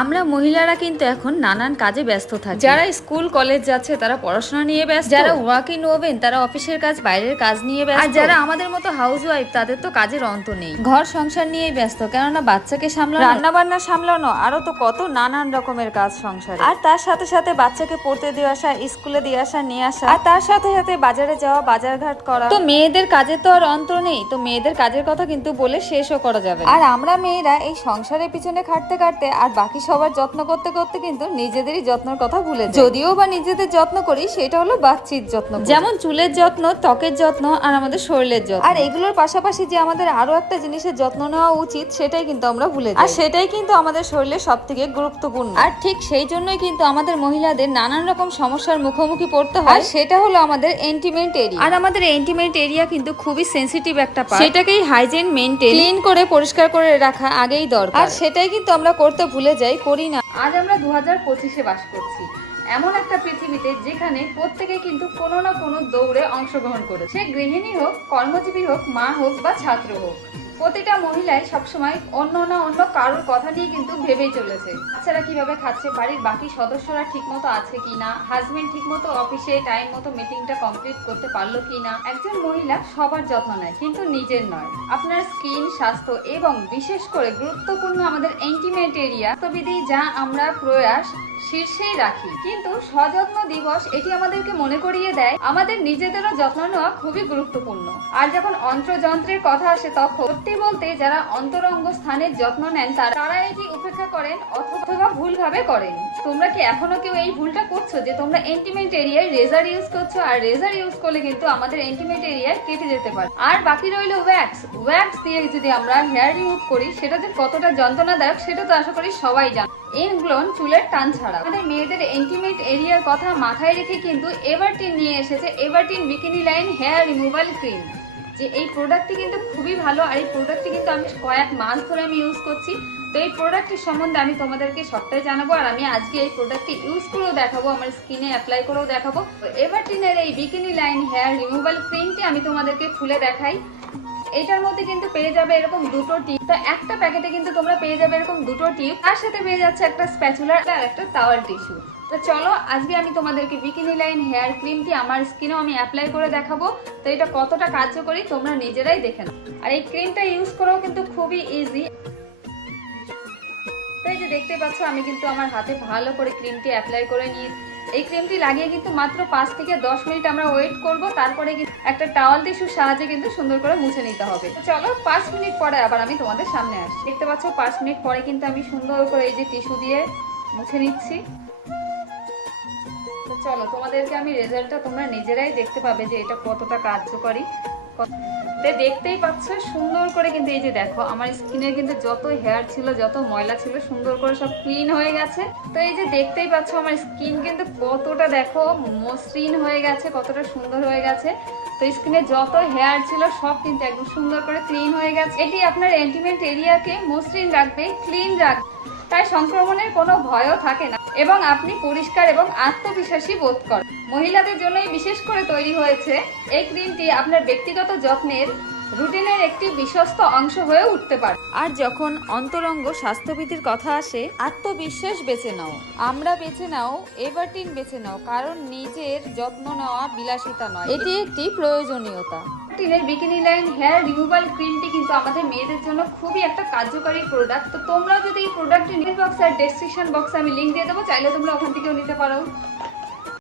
আমরা মহিলারা কিন্তু এখন নানান কাজে ব্যস্ত থাকি। যারা স্কুল কলেজ যাচ্ছে তারা পড়াশোনা নিয়ে ব্যস্ত, যারা ওয়ার্কিং ওমেন তারা অফিসের কাজ বাইরের কাজ নিয়ে ব্যস্ত, আর যারা আমাদের মতো হাউস ওয়াইফ তাদের তো কাজের অন্ত নেই। ঘর সংসার নিয়েই ব্যস্ত, কেননা বাচ্চাকে সামলানো, রান্না বান্না সামলানো, আরো তো কত নানান রকমের কাজ সংসারে। আর তার সাথে সাথে বাচ্চাকে পড়তে দিয়ে আসা, স্কুলে দিয়ে আসা, নিয়ে আসা, আর তার সাথে সাথে বাজারে যাওয়া, বাজার ঘাট করা। তো মেয়েদের কাজের তো আর অন্ত নেই। তো মেয়েদের কাজের কথা কিন্তু বলে শেষও করা যাবে। আর আমরা মেয়েরা এই সংসারের পিছনে খাটতে খাটতে আর বাকি সবার যত্ন করতে করতে কিন্তু নিজেদেরই যত্নের কথা ভুলে যাই। যদিও বা নিজেদের যত্ন করি, সেটা হলো বাচ্চির যত্ন, যেমন চুলের যত্ন, ত্বকের যত্ন, আর আমাদের শরীরের যত্ন। আর এগুলোর পাশাপাশি যে আমাদের আরো একটা জিনিসের যত্ন নেওয়া উচিত, সেটাই কিন্তু আমরা ভুলে যাই। আর সেটাই কিন্তু আমাদের শরীরের সব থেকে গুরুত্বপূর্ণ। আর ঠিক সেই জন্যই কিন্তু আমাদের মহিলাদের নানান রকম সমস্যার মুখোমুখি পড়তে হয়। সেটা হলো আমাদের ইন্টিমেট এরিয়া। আর আমাদের ইন্টিমেট এরিয়া কিন্তু খুবই সেনসিটিভ একটা পার্ট। সেটাকেই হাইজিন মেইনটেইন, ক্লিন করে পরিষ্কার করে রাখা আগেই দরকার। আর সেটাই কিন্তু আমরা করতে ভুলে যাই, করি না। আজ আমরা 2025-এ বাস করছি, এমন একটা পৃথিবীতে যেখানে প্রত্যেকে কিন্তু কোনো না কোনো দৌড়ে অংশগ্রহণ করে। সে গৃহিণী হোক, কর্মজীবী হোক, মা হোক বা ছাত্র হোক, প্রতিটা মহিলাই সবসময় অন্য না অন্য কারোর কথা নিয়ে কিন্তু ভেবেই চলেছে। বাচ্চারা কিভাবে খাচ্ছে, বাড়ির বাকি সদস্যরা ঠিকমতো আছে কিনা, হাজবেন্ড ঠিকমতো অফিসে টাইম মতো মিটিংটা কমপ্লিট করতে পারলো কিনা। একজন মহিলা সবার যত্ন নেয়, কিন্তু নিজের নয়। আপনার স্কিন, স্বাস্থ্য এবং বিশেষ করে গুরুত্বপূর্ণ আমাদের ইন্টিমেট এরিয়া স্বাস্থ্যবিধি যা আমরা প্রয়াস শীর্ষেই রাখি। কিন্তু সযত্ন দিবস এটি আমাদেরকে মনে করিয়ে দেয় আমাদের নিজেদেরও যত্ন নেওয়া খুবই গুরুত্বপূর্ণ। আর যখন অন্ত্রযন্ত্রের কথা আসে, তখন সত্যি বলতে যারা অন্তরঙ্গ স্থানের যত্ন নেন তারা এটি উপেক্ষা করেন অথবা ভুলভাবে করেন। তোমরা কি এখনো কেউ এই ভুলটা করছো যে তোমরা ইন্টিমেট এরিয়ায় রেজার ইউজ করছো? আর রেজার ইউজ করলে কিন্তু আমাদের ইন্টিমেট এরিয়ায় কেটে যেতে পারে। আর বাকি রইলো ওয়্যাক্স দিয়ে যদি আমরা হেয়ার রিমুভ করি, সেটা যে কতটা যন্ত্রণাদায়ক সেটা তো আশা করি সবাই জানো। ইনগ্লোন চুলের টান ছাড়া আমাদের মেয়েদের ইন্টিমেট এরিয়ার কথা মাথায় রেখে কিন্তু এভারটিন নিয়ে এসেছে Everteen bikini line hair removal cream. যে এই প্রোডাক্টটি কিন্তু খুবই ভালো, আর এই প্রোডাক্টটি কিন্তু আমি কয়েক মাস ধরে আমি ইউজ করছি। তো এই প্রোডাক্টটির সম্বন্ধে আমি তোমাদেরকে সবটাই জানাবো, আর আমি আজকে এই প্রোডাক্টটি ইউজ করেও দেখাবো, আমার স্কিনে অ্যাপ্লাই করেও দেখাবো। এভারটিনের এই বিকিনি লাইন হেয়ার রিমুভাল ক্রিমটি আমি তোমাদেরকে খুলে দেখাই। এটার মধ্যে কিন্তু পেয়ে যাবে এরকম দুটো টিপ। তো একটা প্যাকেটে কিন্তু তোমরা পেয়ে যাবে এরকম দুটো টিপ, তার সাথে পেয়ে যাচ্ছে একটা স্প্যাচুলা আর একটা টাওয়াল টিস্যু। তো চলো আজকে আমি তোমাদেরকে বিকিনি লাইন হেয়ার ক্রিমটি আমার স্কিনেও আমি অ্যাপ্লাই করে দেখাবো। তো এটা কতটা কার্যকরী তোমরা নিজেরাই দেখে নাও। আর এই ক্রিমটা ইউজ করাও কিন্তু খুবই ইজি। তো এই যে দেখতে পাচ্ছ, আমি কিন্তু আমার হাতে ভালো করে ক্রিমটি অ্যাপ্লাই করে নিয়েছি। এই ক্রিমটি লাগিয়ে কিন্তু মাত্র 5 থেকে 10 মিনিট আমরা ওয়েট করব, তারপরে কিন্তু একটা টাওয়াল টিস্যুর সাহায্যে কিন্তু সুন্দর করে মুছে নিতে হবে। চলো 5 মিনিট পরে আবার আমি তোমাদের সামনে আসছি। দেখতে পাচ্ছ 5 মিনিট পরে কিন্তু আমি সুন্দর করে এই যে টিস্যু দিয়ে মুছে নিচ্ছি। তো চলো তোমাদেরকে আমি রেজাল্টটা তোমরা নিজেরাই দেখতে পাবে যে এটা কতটা কার্যকরী। দেখতেই পাচ্ছ সুন্দর করে কিন্তু এই যে দেখো আমার স্কিনের কিন্তু যত হেয়ার ছিল, যত ময়লা ছিল, সুন্দর করে সব ক্লিন হয়ে গেছে। তো এই যে দেখতেই পাচ্ছ আমার স্কিন কিন্তু কতটা দেখো মসৃণ হয়ে গেছে, কতটা সুন্দর হয়ে গেছে। তো স্কিনে যত হেয়ার ছিল সব কিন্তু একদম সুন্দর করে ক্লিন হয়ে গেছে। এটি আপনার ইন্টিমেট এরিয়াকে মসৃণ রাখবে, ক্লিন রাখবে, তাই সংক্রমণের কোনো ভয়ও থাকে না এবং আপনি পরিষ্কার এবং আত্মবিশ্বাসী বোধ করেন। মহিলাদের জন্যই বিশেষ করে তৈরি হয়েছে এই ক্রিমটি আপনার ব্যক্তিগত যত্নের রুটিনের একটি বিশ্বস্ত অংশ হয়ে উঠতে পারে। আর যখন অন্তরঙ্গ স্বাস্থ্যবিধির কথা আসে, আত্মবিশ্বাস বেছে নাও, আমরা বেছে নাও, এভারটিন বেছে নাও, কারণ নিজের যত্ন নেওয়া বিলাসিতা নয়, এটি একটি প্রয়োজনীয়তা। বিকিনি লাইন হেয়ার রিমুভাল ক্রিমটি কিন্তু আমাদের মেয়েদের জন্য খুবই একটা কার্যকরী প্রোডাক্ট। তো তোমরা যদি এই প্রোডাক্টটি নিউজ বক্স আর ডেসক্রিপশন বক্সে আমি লিংক দিয়ে দেবো, চাইলে তোমরা ওখান থেকেও নিতে পারো।